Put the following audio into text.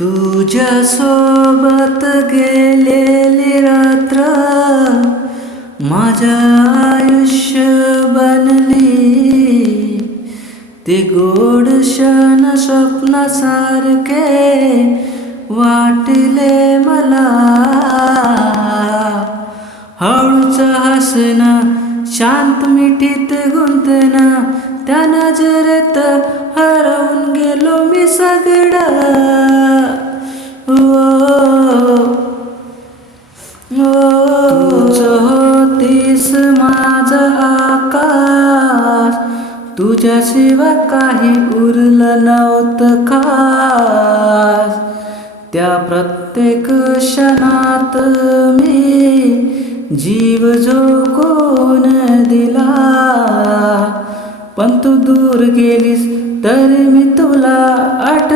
तुझ्या सोबत गेलेली रात्र माझ्या आयुष्य बनली. ते गोड क्षण स्वप्नासारखे वाटले मला. हळूच हसणं शांत मिठीत गुंतणं त्या नजरेत हरवून गेलो मी सगळं. माझ आकाश. तुझ्याशिवाय काही उरलं नव्हतं खास. त्या प्रत्येक क्षणात मी जीव जो कोण दिला. पण तू दूर गेलीस तरी मी तुला आठ